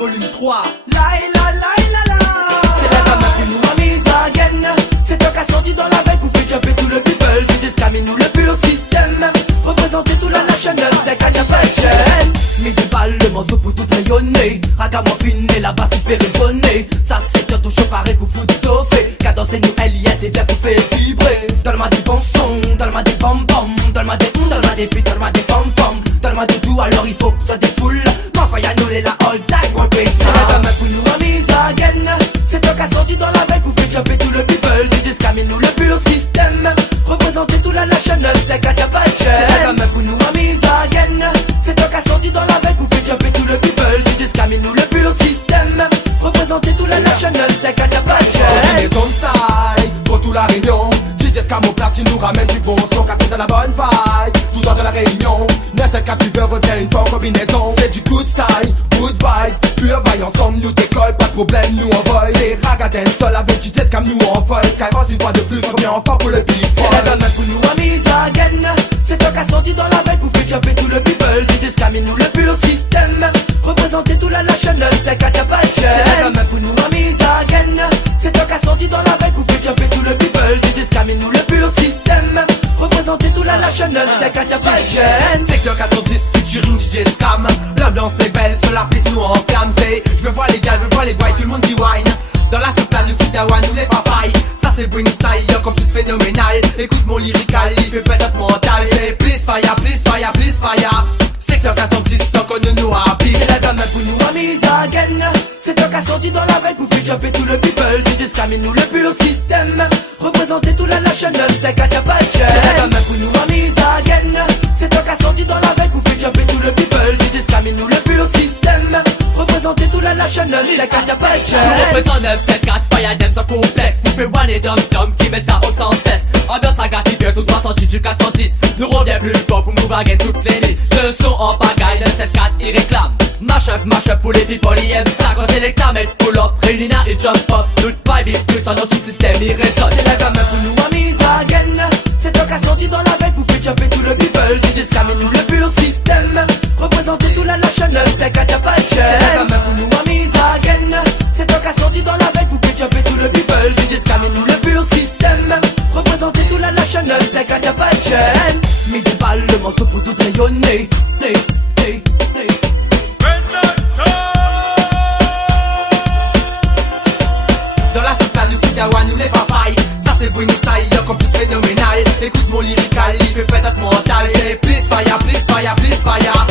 volume 3. La la la la la. C'est la gamme qui nous a mis à gaine. C'est toi qui a sorti dans la veille pour faire jumper tout le people. Du discamine nous le pur système. Représenter toute la nation, c'est qu'à n'y a pas de chaîne. Mets des balles, le morceau pour tout rayonner. Raga moi finé, la basse il fait résonner. Ça c'est un touche pareil pour foutre toffé. Cadencez nous, elle y a des verres pour faire vibrer. Donne-moi des bons sons, donne-moi des bom-bom. Donne-moi des filles, donne-moi des fom-fom. Donne-moi de tout alors il faut que ça défoule. Ma faille à nous les la all time, on paye ça. C'est la gamme pour nous a mis à gaine. C'est toi qui a sorti dans la veille pour faire jumper tout le people. Du discamine nous le pur système. Représenter toute la nation, c'est qu'à n'y a pas de chaîne. C'est la gamme pour nous a mis à gaine. C'est toi qui a sorti dans la veille pour faire jumper tout le people. Du discamine nous le pur système. Représenter toute la nation, c'est qu'à n'y a pas de chaîne. Side pour toute la réunion. DJ Scamo Platine nous ramène du bon son, cassé dans la bonne vibe. Tout dans de la réunion. 9-7-4 tu veux revient une forte combinaison. C'est du good style, good vibe. Pure vibe ensemble, nous décolle, pas de problème, nous envoie. C'est Ragaden, seul avec DJ Scam, nous envoie. Skyross une fois de plus, revient encore pour le big boy. C'est la gamme pour nous a mis à gaine. C'est toi qui a sorti dans la veille pour faire jumper tout le people. Du discamine nous le pur système. Représenter toute la nation, c'est qu'à n'y a pas de chaîne. C'est la gamme pour nous a mis à gaine. C'est toi qui a sorti dans la veille pour faire jumper tout le people. Du discamine nous le pur système. Représenter toute la nation, c'est qu'à n'y a pas de chaîne. Secteur 410, featuring DJ Scam. L'ambiance est belle, sur la piste nous en flamme. C'est, je veux voir les gars, je veux voir les boys, tout le monde dit wine. Dans la soutane, le foot d'Awan, nous les papailles. Ça c'est Bring Style, comme plus phénoménal. Écoute mon lyrical, il fait pétate mental. C'est please fire, please fire, please fire. Secteur 410, sans qu'on ne nous habille. C'est la gamme pour nous a mis à gaine. C'est toi qui a sorti dans la veille pour faire jumper tout le people. Du discamine nous le pur système. Représenter toute la nation, c'est qu'à n'y a pas de chaîne. C'est la gamme pour nous a mis à gaine. C'est toi qui a sorti dans la veille pour faire jumper tout le people. Du discamine nous le pur système. Représenter toute la nation, c'est qu'à n'y a pas de chaîne. Nous représente 974, fire them sans complexe. Vous fait one et dum-dum qui mettent ça au sans cesse. Ambiance agative, tout droit sorti du 410. Nous revient plus fort pour nous again toutes les listes. Ce son en pagaille, 974 il réclame. Mash up pour les people, ils aiment ça. Quand c'est les camels pull up, Rélina il jump up. Notre vibe il plus, notre sous-système il résonne. C'est la gamme pour nous a mis à gaine. C'est toi qui a sorti dans la veille pour faire jumper tout le people. Du discamine nous le pur système. Représenter toute la nation, c'est qu'à n'y a pas de chaîne. C'est la gamme pour nous a mis à gaine. C'est toi qui a sorti dans la veille pour faire jumper tout le people. Du discamine nous le pur système. Représenter toute la nation, c'est qu'à n'y a pas de chaîne. Mets des balles, le morceau pour tout rayonner. Dans la soutane, le foot d'Awan, nous les papailles. Ça c'est Bring Style, comme plus phénoménal. Écoute mon lyrical, il fait pétate mental. C'est please fire, please fire, please fire.